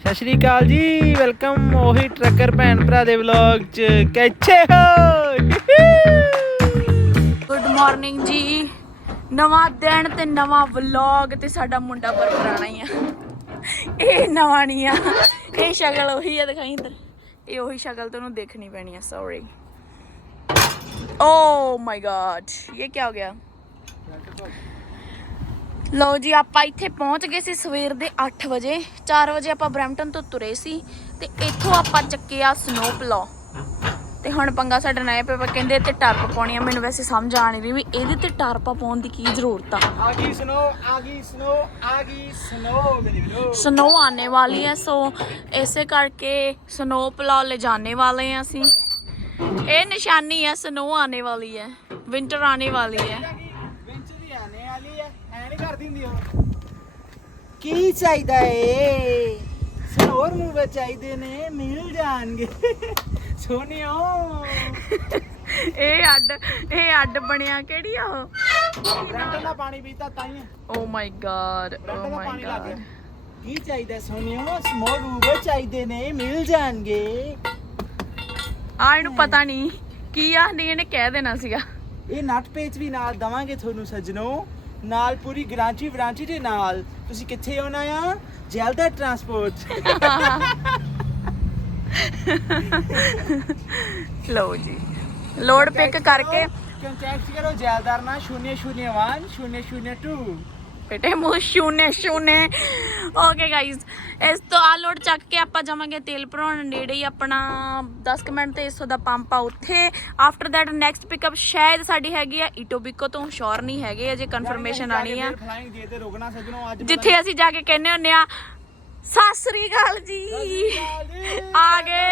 ਸਤਿ ਸ਼੍ਰੀ ਅਕਾਲ ਜੀ, ਵੈਲਕਮ ਉਹੀ ਟਰੱਕਰ ਭੈਣ ਭਰਾ ਦੇ ਵਲੌਗ ਚ। ਕਿੱਥੇ ਹੋ? ਗੁੱਡ ਮਾਰਨਿੰਗ ਜੀ। ਨਵਾਂ ਦਿਨ ਤੇ ਨਵਾਂ ਵਲੌਗ ਤੇ ਸਾਡਾ ਮੁੰਡਾ ਪਰ ਪੁਰਾਣਾ ਹੀ ਆ। ਇਹ ਨਵਾਂ ਨਹੀਂ ਆ। ਇਹ ਸ਼ਕਲ ਉਹੀ ਆ, ਦਿਖਾਈ ਇੱਧਰ। ਇਹ ਉਹੀ ਸ਼ਕਲ ਤੁਹਾਨੂੰ ਦੇਖਣੀ ਪੈਣੀ ਆ ਸੌਰੀ ਓ ਮਾਈ ਗॉड ਇਹ ਕੀ ਹੋ ਗਿਆ? ਲਓ ਜੀ ਆਪਾਂ ਇੱਥੇ ਪਹੁੰਚ ਗਏ ਸੀ ਸਵੇਰ ਦੇ 8 ਵਜੇ। 4 ਵਜੇ ਆਪਾਂ ਬ੍ਰੈਂਪਟਨ ਤੋਂ ਤੁਰੇ ਸੀ ਤੇ ਇੱਥੋਂ ਆਪਾਂ ਚੱਕੇ ਆ ਸਨੋ ਪਲੋ ਤੇ ਹੁਣ ਪੰਗਾ ਸਾਡਾ ਨਾਇਆ ਪਿਆ ਕਹਿੰਦੇ ਤੇ ਟਰਪ ਪਾਉਣੀ ਆ। ਮੈਨੂੰ ਵੈਸੇ ਸਮਝ ਆ ਨਹੀਂ ਰਹੀ ਵੀ ਇਹਦੇ ਤੇ ਟਰਪ ਪਾਉਣ ਦੀ ਕੀ ਜ਼ਰੂਰਤ ਆ। ਸਨੋ ਆ ਆਨੇ ਵਾਲੀ ਹੈ ਸੋ ਇਸੇ ਕਰਕੇ ਸਨੋ ਪਲੋ ਲੈ ਜਾਣੇ ਵਾਲੇ ਆ ਅਸੀਂ। ਇਹ ਨਿਸ਼ਾਨੀ ਆ ਸਨੋ ਆਨੇ ਵਾਲੀ ਹੈ ਵਿੰਟਰ ਆਨੇ ਵਾਲੀ ਹੈ ਕਰਦੀ ਹੁੰਦੀ ਉਹ ਕੀ ਚਾਹੀਦਾ ਏ? ਸਨੋਰ ਮੂਵੇ ਚਾਹੀਦੇ ਨੇ ਮਿਲ ਜਾਣਗੇ। ਸੋਨੀਓ ਇਹ ਅੱਡ ਇਹ ਅੱਡ ਬਣਿਆ ਕਿਹੜੀ ਆ ਉਹ? ਬ੍ਰੈਂਟਨ ਦਾ ਪਾਣੀ ਪੀਤਾ ਤਾਂ ਹੀ ਓ ਮਾਈ ਗॉड ਓ ਬ੍ਰੈਂਟਨ ਦਾ ਮਾਈ ਪਾਣੀ ਲੱਗ ਗਿਆ ਗॉड ਕੀ ਚਾਹੀਦਾ ਸੋਨੀਓ ਸਮੋਰ ਮੂਵੇ ਚਾਹੀਦੇ ਨੇ ਮਿਲ ਜਾਣਗੇ। ਆ ਇਹਨੂੰ ਪਤਾ ਨਹੀਂ ਕੀ ਆ? ਨਹੀਂ ਇਹਨੇ ਕਹਿ ਦੇਣਾ ਸੀਗਾ। ਇਹ ਨਟ ਪੇਚ ਵੀ ਨਾਲ ਦਵਾਂਗੇ ਤੁਹਾਨੂੰ ਸੱਜਣੋ। ਨਾਲ ਪੂਰੀ ਗਰਾਂਟੀ ਵਾਰੰਟੀ ਦੇ ਨਾਲ। ਤੁਸੀਂ ਕਿੱਥੇ ਆਉਣਾ ਆ? ਜਲਦਾ ਟਰਾਂਸਪੋਰਟ। ਲਓ ਜੀ। ਲੋਡ ਪਿਕ ਕਰਕੇ ਕੰਟੈਕਟ ਕਰੋ ਜੈਲਦਾਰ ਨਾਲ। 001 002 ਬੇਟੇ ਮੂੰਹ ਸ਼ੂਨੇ ਸ਼ੂਨੇ ਓਕੇ ਗਾਇਜ਼ ਇਸ ਤੋਂ ਆ ਲੋਡ ਚੱਕ ਕੇ ਆਪਾਂ ਜਾਵਾਂਗੇ ਤੇਲ ਭਰਾਉਣ ਨੇੜੇ ਹੀ ਆਪਣਾ 10 ਕੁ ਮਿੰਟ ਤੇ ਇਸੋ ਦਾ ਪੰਪ ਆ ਉੱਥੇ। ਆਫਟਰ ਦੈਟ ਨੈਕਸਟ ਪਿਕਅਪ ਸ਼ਾਇਦ ਸਾਡੀ ਹੈਗੀ ਆ ਇਟੋਬਿਕੋ ਤੋਂ ਸ਼ੋਰ ਨਹੀਂ ਹੈਗੇ ਅਜੇ ਕਨਫਰਮੇਸ਼ਨ ਆਣੀ ਆ। ਜਿੱਥੇ ਅਸੀਂ ਜਾ ਕੇ ਕਹਿੰਦੇ ਹੁੰਨੇ ਆ ਸਤਿ ਸ੍ਰੀ ਅਕਾਲ ਜੀ। ਆ ਗਏ।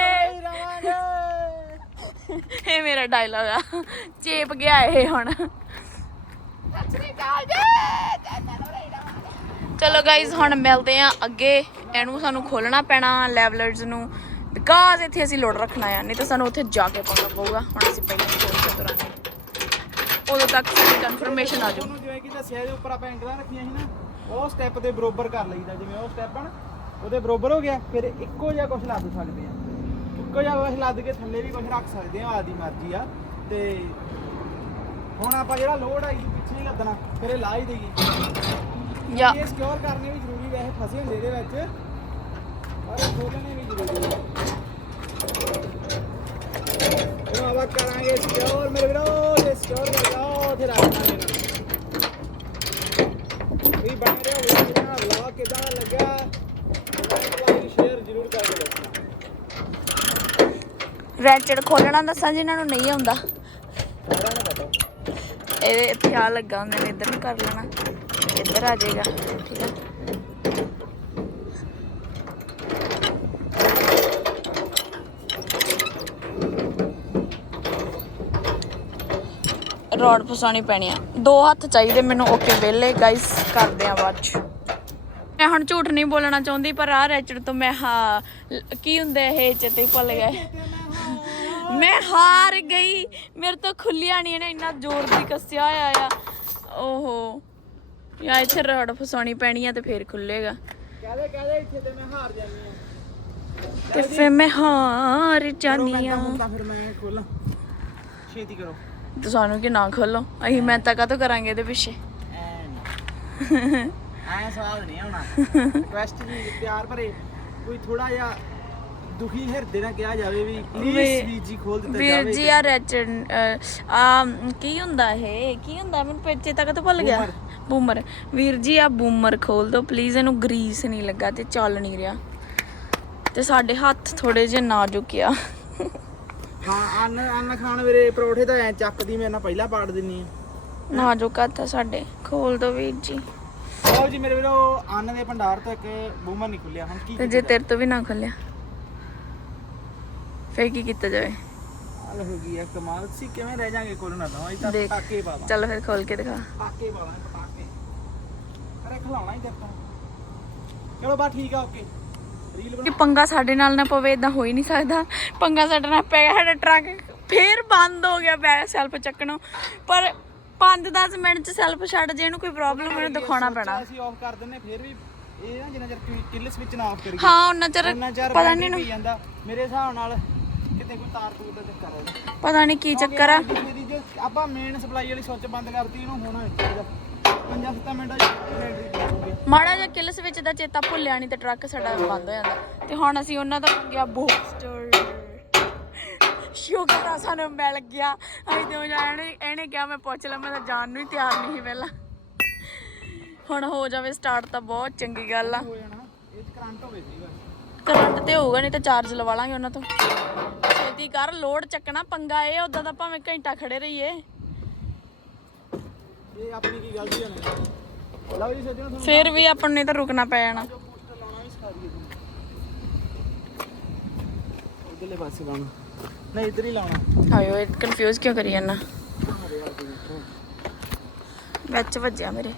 ਇਹ ਮੇਰਾ ਡਾਇਲੌਗ ਆ। ਚੇਪ ਗਿਆ ਇਹ ਹੁਣ। ਚਲੋ ਗਾਇਜ਼ ਹੁਣ ਮਿਲਦੇ ਆ ਅੱਗੇ। ਇਹਨੂੰ ਸਾਨੂੰ ਖੋਲਣਾ ਪੈਣਾ ਲੈਵਲਰਸ ਨੂੰ। ਬਿਕਾਜ਼ ਇੱਥੇ ਅਸੀਂ ਲੋਡ ਰੱਖਣਾ ਆ, ਨਹੀਂ ਤਾਂ ਸਾਨੂੰ ਉੱਥੇ ਜਾ ਕੇ ਪਾਉਣਾ ਪਊਗਾ। ਹੁਣ ਅਸੀਂ ਪਹਿਲਾਂ ਖੋਲ ਕੇ ਤੁਰਾਂਗੇ। ਉਦੋਂ ਤੱਕ ਸਾਡੀ ਕਨਫਰਮੇਸ਼ਨ ਆ ਜਾਊ। ਤੁਹਾਨੂੰ ਜਿਵੇਂ ਕਿ ਦੱਸਿਆ, ਇਹਦੇ ਉੱਪਰ ਆਪਾਂ ਐਂਗਲਾਂ ਰੱਖੀਆਂ ਸੀ ਨਾ, ਉਹ ਸਟੈਪ ਦੇ ਬਰੋਬਰ ਕਰ ਲਈਦਾ। ਜਿਵੇਂ ਉਹ ਸਟੈਪ ਹਨ ਉਹਦੇ ਬਰੋਬਰ ਹੋ ਗਿਆ, ਫਿਰ ਇੱਕੋ ਜਿਹਾ ਕੁਝ ਲੱਦ ਸਕਦੇ ਆ। ਇੱਕੋ ਜਿਹਾ ਕੁਝ ਲੱਦ ਕੇ ਥੱਲੇ ਵੀ ਕੁਝ ਰੱਖ ਸਕਦੇ ਆ ਆਦੀ ਮਰਜ਼ੀ ਆ। ਤੇ ਹੁਣ ਆਪਾਂ ਜਿਹੜਾ ਲੋਡ ਆਈ ਨੂੰ ਪਿੱਛੇ ਹੀ ਲੱਦਣਾ ਫਿਰ ਇਹ ਲਾ ਹੀ ਦੇਈਏ। ਜਾਂ ਇਹ ਸਿਕਿਉਰ ਕਰਨੇ ਵੀ ਜ਼ਰੂਰੀ ਵੈਸੇ ਫਸੇ ਹੁੰਦੇ ਇਹਦੇ ਵਿੱਚ। ਪਰ ਖੋਲਣੇ ਵੀ ਜ਼ਰੂਰੀ ਹੈ ਇਹ ਆਵਾ ਕਰਾਂਗੇ ਸਿਕਿਉਰ ਮੇਰੇ ਵੀਰੋ ਇਹ ਸਿਕਿਉਰ ਕਰ ਲਓ ਤੇ ਰੱਖ ਦਾਂਗੇ। ਨਾ ਵੀ ਬਣ ਰਿਹਾ ਵੀਡੀਓ ਦਾ ਵਲੌਗ ਕਿਦਾਂ ਲੱਗਾ ਲਾਈਕ ਸ਼ੇਅਰ ਜ਼ਰੂਰ ਕਰਕੇ ਦੱਸਣਾ। ਰੈਂਚੜ ਖੋਲਣਾ ਦੱਸਾਂ ਜਿਨ੍ਹਾਂ ਨੂੰ ਨਹੀਂ ਆਉਂਦਾ। ਨੂੰ ਇਹਦੇ ਇੱਥੇ ਆ ਲੱਗਾ ਹੁੰਦੇ ਨੇ ਇੱਧਰ ਨੂੰ ਕਰ ਲੈਣਾ। ਇੱਧਰ ਆ ਜਾਏਗਾ ਠੀਕ ਹੈ ਰੋਡ ਫਸਾਉਣੀ ਪੈਣੀ ਆ। ਦੋ ਹੱਥ ਚਾਹੀਦੇ ਮੈਨੂੰ ਓਕੇ ਵਿਹਲੇ ਗਾਇਸ ਕਰਦੇ ਆ ਬਾਅਦ ਚ। ਮੈਂ ਹੁਣ ਝੂਠ ਨਹੀਂ ਬੋਲਣਾ ਚਾਹੁੰਦੀ ਪਰ ਆ ਰੈਚੜ ਤੋਂ ਮੈਂ ਹਾਂ ਕੀ ਹੁੰਦਾ ਇਹ ਚੇਤੇ ਭੁੱਲ ਗਏ। ਮੈਂ ਹਾਰ ਗਈ। ਮੇਰੇ ਤੋਂ ਖੁੱਲਿਆ ਨਹੀਂ ਇਹਨੇ ਇੰਨਾ ਜ਼ੋਰ ਦੀ ਕੱਸਿਆ ਹੋਇਆ ਆ। ਓਹੋ। ਯਾ ਇੱਥੇ ਰੋਡ ਫਸਾਉਣੀ ਪੈਣੀ ਆ ਤੇ ਫੇਰ ਖੁੱਲੇਗਾ ਕਹਦੇ ਕਹਦੇ ਇੱਥੇ ਤੇ ਮੈਂ ਹਾਰ ਜਾਨੀ ਆ। ਤੇ ਫੇਰ ਮੈਂ ਹਾਰ ਜਾਨੀ ਆ। ਤਾਂ ਫਿਰ ਮੈਂ ਖੋਲਾਂ। ਛੇਤੀ ਕਰੋ। ਤੇ ਸਾਨੂੰ ਕਿ ਨਾ ਖੋਲੋ। ਅਸੀਂ ਮੈਂ ਤਾਂ ਕਾਹਤੋਂ ਕਰਾਂਗੇ ਇਹਦੇ ਪਿੱਛੇ? ਐ ਸਵਾਲ ਨਹੀਂ ਆਉਣਾ। ਰਿਕਵੈਸਟ ਜੀ ਪਿਆਰ ਭਰੇ। ਕੋਈ ਥੋੜਾ ਜਿਹਾ ਦੁਖੀ ਹਿਰਦੇ ਨਾਲ ਕਿਹਾ ਜਾਵੇ ਵੀ ਪਲੀਜ਼ ਵੀ- ਵੀਰ ਜੀ ਖੋਲ ਦਿੱਤਾ ਵੀਰ ਜਾਵੇ ਜੀ ਆ ਰੈਚੜ ਆ ਕੀ ਹੁੰਦਾ ਇਹ? ਕੀ ਹੁੰਦਾ? ਮੈਨੂੰ ਪੇਚੇ ਤੱਕ ਤਾਂ ਭੁੱਲ ਗਿਆ। ਬੂਮਰ। ਵੀਰ ਜੀ ਆ ਬੂਮਰ ਖੋਲ ਦਿਓ ਪਲੀਜ਼ ਇਹਨੂੰ ਗਰੀਸ ਨਹੀਂ ਲੱਗਾ ਤੇ ਚੱਲ ਨਹੀਂ ਰਿਹਾ। ਤੇ ਸਾਡੇ ਹੱਥ ਥੋੜੇ ਜਿਹੇ ਨਾਜ਼ੁਕ ਆ ਹਾਂ ਅੰਨ ਅੰਨ ਖਾਣ ਵੇਲੇ ਪਰੌਠੇ ਤਾਂ ਐ ਚੱਕਦੀ ਮੇਰੇ ਨਾਲ ਪਹਿਲਾਂ ਪਾੜ ਦਿੰਨੀ ਆ। ਨਾਜ਼ੁਕ ਹੱਥ ਸਾਡੇ। ਖੋਲ ਦਿਓ ਵੀਰ ਜੀ। ਲਓ ਜੀ ਮੇਰੇ ਵੀਰੋ ਅੰਨ ਦੇ ਭੰਡਾਰ ਤੋਂ ਇੱਕ ਬੂਮਰ ਨਹੀਂ ਖੁੱਲਿਆ ਹੁਣ ਕੀ ਤੇ ਜੇ ਤੇਰੇ ਤੋਂ ਵੀ ਨਾ ਖੋਲਿਆ। ਫੇਰ ਕੀ ਕੀਤਾ ਜਾਵੇ? ਹਾਲ ਹੋ ਗਈ ਆ ਕਮਾਲ। ਸੀ ਕਿਵੇਂ ਰਹਿ ਜਾਾਂਗੇ ਕੋਲ ਨਾ ਤਾਂ? ਅਸੀਂ ਤਾਂ ਦੇਖ। ਪਟਾਕੇ ਪਾ ਦਾਂ ਚਲੋ ਫਿਰ ਖੋਲ ਕੇ ਦਿਖਾ। ਪਟਾਕੇ ਪਾ ਦਾਂ ਪਟਾਕੇ। ਅਰੇ ਖਲਾਉਣਾ ਹੀ ਦਿੱਤਾ ਚਲੋ ਬਾ ਠੀਕ ਆ ਓਕੇ। ਰੀਲ ਕਿ ਪੰਗਾ ਸਾਡੇ ਨਾਲ ਨਾ ਪਵੇ ਇਦਾਂ ਹੋ ਹੀ ਨਹੀਂ ਸਕਦਾ। ਪੰਗਾ ਸਾਡੇ ਨਾਲ ਪੈ ਗਿਆ ਸਾਡਾ ਟਰੱਕ ਫੇਰ ਬੰਦ ਹੋ ਗਿਆ ਬੈਕ ਸੈਲਫ ਚੱਕਣੋਂ। ਪਰ 5-10 ਮਿੰਟ ਚ ਸੈਲਫ ਛੱਡ ਜੇ ਇਹਨੂੰ ਕੋਈ ਪ੍ਰੋਬਲਮ ਮੈਨੂੰ ਦਿਖਾਉਣਾ ਪੈਣਾ। ਅਸੀਂ ਆਫ ਕਰ ਦਿੰਨੇ ਫਿਰ ਵੀ ਇਹ ਨਾ ਜਿੰਨਾ ਚਿਰ ਕਿੱਲ ਸਵਿਚ ਨਾ ਆਫ ਕਰੀਏ। ਹਾਂ ਉਹਨਾਂ ਚਿਰ ਉਹਨਾਂ ਚਿਰ ਪਤਾ ਨਹੀਂ ਜਾਂਦਾ। ਮੇਰੇ ਹਿਸਾਬ ਨਾਲ ਕਿਤੇ ਕੋਈ ਤਾਰ ਤੂਰ ਦਾ ਚੱਕਰ ਹੈ ਇਹਦਾ। ਪਤਾ ਨਹੀਂ ਕੀ ਚੱਕਰ ਆ। ਇਹਦੀ ਜੋ ਆਪਾਂ ਮੇਨ ਸਪਲਾਈ ਵਾਲੀ ਸੁੱਚ ਬੰਦ ਕਰਤੀ ਇਹਨੂੰ ਹੋਣਾ ਨਹੀਂ ਚਾਹੀਦਾ 5-7 ਮਿੰਟਾਂ ਬੈਟਰੀ ਮਾੜਾ ਜਿਹਾ ਕਿਲਸ ਵਿੱਚ ਦਾ ਚੇਤਾ ਭੁੱਲਿਆ ਨਹੀਂ ਤੇ ਟਰੱਕ ਸਾਡਾ ਬੰਦ ਹੋ ਜਾਂਦਾ। ਤੇ ਹੁਣ ਅਸੀਂ ਉਹਨਾਂ ਦਾ ਮੰਗਿਆ ਬੂਸਟਰ। ਸ਼ੁਕਰ ਆ ਸਾਨੂੰ ਮਿਲ ਗਿਆ। ਅਸੀਂ ਤੇ ਇਹਨੇ ਇਹਨੇ ਕਿਹਾ ਮੈਂ ਪੁੱਛ ਲਾਂ ਮੈਂ ਤਾਂ ਜਾਣ ਨੂੰ ਹੀ ਤਿਆਰ ਨਹੀਂ ਸੀ ਪਹਿਲਾਂ। ਹੁਣ ਹੋ ਜਾਵੇ ਸਟਾਰਟ ਤਾਂ ਬਹੁਤ ਚੰਗੀ ਗੱਲ ਆ। ਹੋ ਜਾਣਾ ਇਹ ਕਰੰਟ ਹੋਵੇ ਬਸ ਕਰੰਟ ਤੇ ਹੋਊਗਾ ਨਹੀਂ ਤਾਂ ਚਾਰਜ ਲਵਾ ਲਾਂਗੇ ਉਹਨਾਂ ਤੋਂ। ਛੇਤੀ ਕਰ ਲੋਡ ਚੱਕਣਾ ਪੰਗਾ ਇਹ ਉਦਾਂ ਤਾਂ ਭਾਵੇਂ ਘੰਟਾ ਖੜੇ ਰਹੀਏ। ਇਹ ਆਪਣੀ ਕੀ ਗਲਤੀ ਹੈ ਨਾ? ਲਓ ਜੀ ਸੱਜਣੋ ਤੁਹਾਨੂੰ ਫਿਰ ਵੀ ਆਪਾਂ ਨੂੰ ਤਾਂ ਰੁਕਣਾ ਪੈ ਜਾਣਾ ਪੋਸਟਰ ਲਾਉਣਾ ਵੀ ਸਿਖਾ ਦਈਏ ਤੁਹਾਨੂੰ। ਇਧਰਲੇ ਪਾਸੇ ਲਾਉਣਾ। ਨਹੀਂ ਇੱਧਰ ਹੀ ਲਾਉਣਾ। ਹਾਏ ਓਏ ਕਨਫਿਊਜ਼ ਕਿਉਂ ਕਰੀ ਜਾਂਦਾ? ਵਿੱਚ ਵੱਜਿਆ ਮੇਰੇ।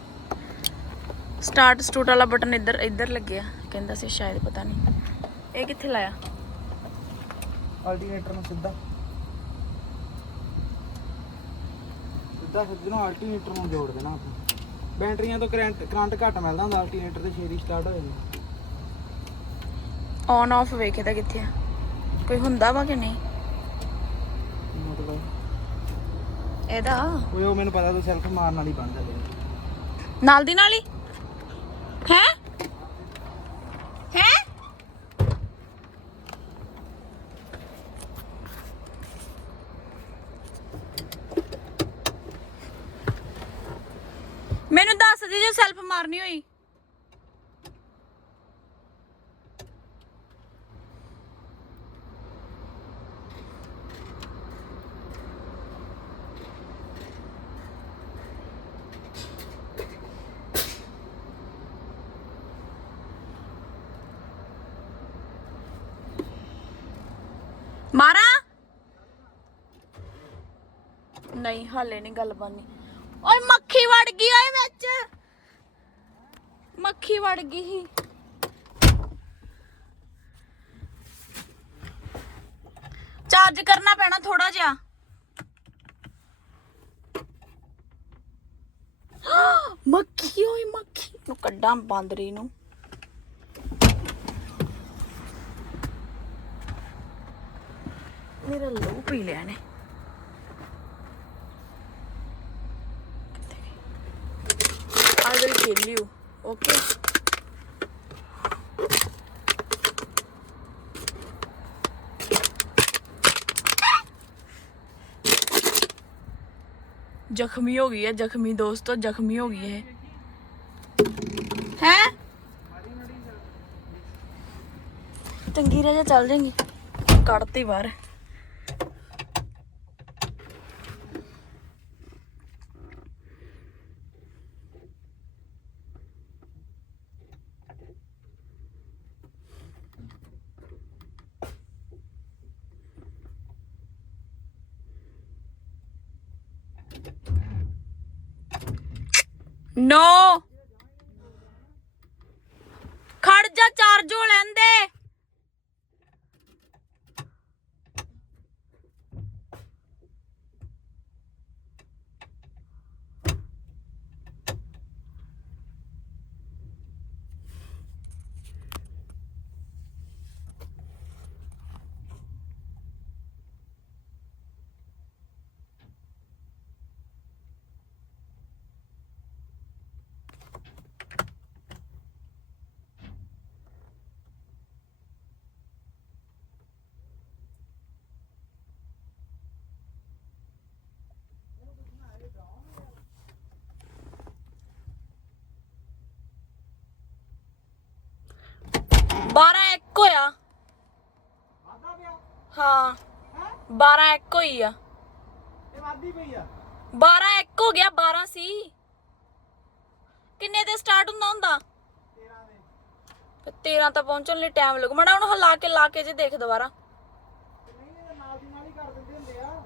ਸਟਾਰਟ ਸਟੂਟ ਵਾਲਾ ਬਟਨ ਇੱਧਰ ਇੱਧਰ ਲੱਗਿਆ। ਕਹਿੰਦਾ ਸੀ ਸ਼ਾਇਦ ਪਤਾ ਨਹੀਂ। ਇਹ ਕਿੱਥੇ ਲਾਇਆ? ਅਲਟਰਨੇਟਰ ਨੂੰ ਸਿੱਧਾ। ਸਿੱਧਾ ਸੱਜਣੋ ਅਲਟਰਨੇਟਰ ਨੂੰ ਜੋੜ ਦੇਣਾ ਆਪਾਂ। ਬੈਟਰੀਆਂ ਤੋਂ ਕਰੰਟ ਕਰੰਟ ਘੱਟ ਮਿਲਦਾ ਹੁੰਦਾ ਅਲਟਰਨੇਟਰ ਤੇ ਛੇਤੀ ਸਟਾਰਟ ਹੋ ਜਾਂਦਾ। ਔਨ ਆਫ ਵੇਖਦਾ ਕਿੱਥੇ ਆ? ਕੋਈ ਹੁੰਦਾ ਵਾ ਕਿ ਨਹੀਂ? ਮਤਲਬ? ਇਹਦਾ? ਓਏ ਉਹ ਮੈਨੂੰ ਪਤਾ ਤੂੰ ਸੈਲਫ ਮਾਰਨ ਵਾਲੀ ਬਣਦਾ ਬਈ ਨਾਲ ਦੀ ਨਾਲ ਹੈ ਹੈ ਮੈਨੂੰ ਦੱਸ ਦੇ ਜੇ ਸੈਲਫ ਮਾਰਨੀ ਹੋਈ? ਮਾਰਾ? ਨਹੀਂ, ਹਾਲੇ ਨਹੀਂ ਗੱਲ ਬਾਨੀ ਓਏ ਮੱਖੀ ਵੜ ਗਈ, ਓਏ ਮੱਖੀ ਵੜ ਗਈ ਸੀ। ਚਾਰਜ ਕਰਨਾ ਪੈਣਾ ਥੋੜਾ ਜਿਹਾ। ਮੱਖੀ ਓਏ, ਮੱਖੀ। ਨੂੰ ਕੱਢਾਂ ਬਾਂਦਰੀ ਨੂੰ। ਮੇਰਾ ਲਹੂ ਪੀ ਲਿਆ ਨੇ I will kill you. Okay जख्मी हो गई है, जख्मी दोस्तों जख्मी हो गई है। हैं? चंगी रह जा, चल जाएँगी। कड़ती बार 9 ਖੜ ਜਾ ਚਾਰਜੋ ਲੈਣ ਹਾਂ। ਹੈ ਬਾਰਾਂ ਇੱਕ ਹੋਈ ਆ। ਇਹ ਵਾਦੀ ਪਈ ਆ 12 ਇੱਕ ਹੋ ਗਿਆ 12 ਸੀ। ਕਿੰਨੇ ਤੇ ਸਟਾਰਟ ਹੁੰਦਾ ਹੁੰਦਾ? 13 ਦੇ ਤੇ 13 ਤਾਂ ਪਹੁੰਚਣ ਲਈ ਟਾਈਮ ਲੱਗੂ। ਮੜਾ ਉਹਨੂੰ ਹਿਲਾ ਕੇ, ਲਾ ਕੇ ਜੇ ਦੇਖ ਦੁਬਾਰਾ। ਤੇ ਨਹੀਂ ਇਹ ਨਾਲ ਦੀ ਨਾਲ ਹੀ ਕਰ ਦਿੰਦੇ ਹੁੰਦੇ ਆ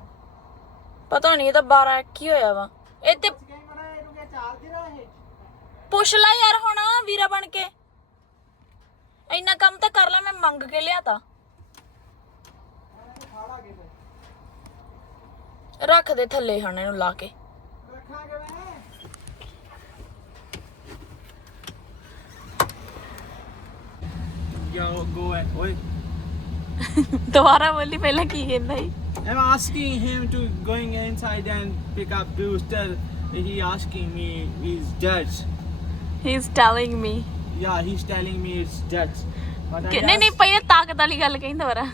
ਪਤਾ ਨਹੀਂ, ਇਹ ਤਾਂ 12 ਇੱਕ ਹੀ ਹੋਇਆ ਵਾ। ਇਹ ਤੇ ਕਈ ਮੜਾ ਇਹਨੂੰ ਕਿਹਾ ਚਾਰਜਰ ਆ ਇਹ ਪੁੱਛ ਲੈ ਯਾਰ ਹੁਣ, ਵੀਰਾ ਬਣ ਕੇ। ਇੰਨਾ ਕੰਮ ਤਾਂ ਕਰ ਲੈ, ਮੈਂ ਮੰਗ ਕੇ ਲਿਆਤਾ ਖਾੜਾ ਕੇ ਫਿਰ ਰੱਖ ਦੇ ਥੱਲੇ ਹਣ ਇਹਨੂੰ ਲਾ ਕੇ ਰੱਖਾਂ ਕਿਵੇਂ go, and oi. ਦੁਬਾਰਾ ਬੋਲੀ ਪਹਿਲਾਂ ਕੀ ਕਹਿੰਦਾ ਸੀ I'm asking him to going inside and pick up booster. He asking me is judge. He is telling me Yeah, he's telling me it's judge. But I ਕਿ ਨਹੀਂ ਨਹੀਂ guess- ਪਹਿਲਾਂ ਤਾਕਤ ਵਾਲੀ ਗੱਲ ਕਹਿੰਦਾ ਵਰਾ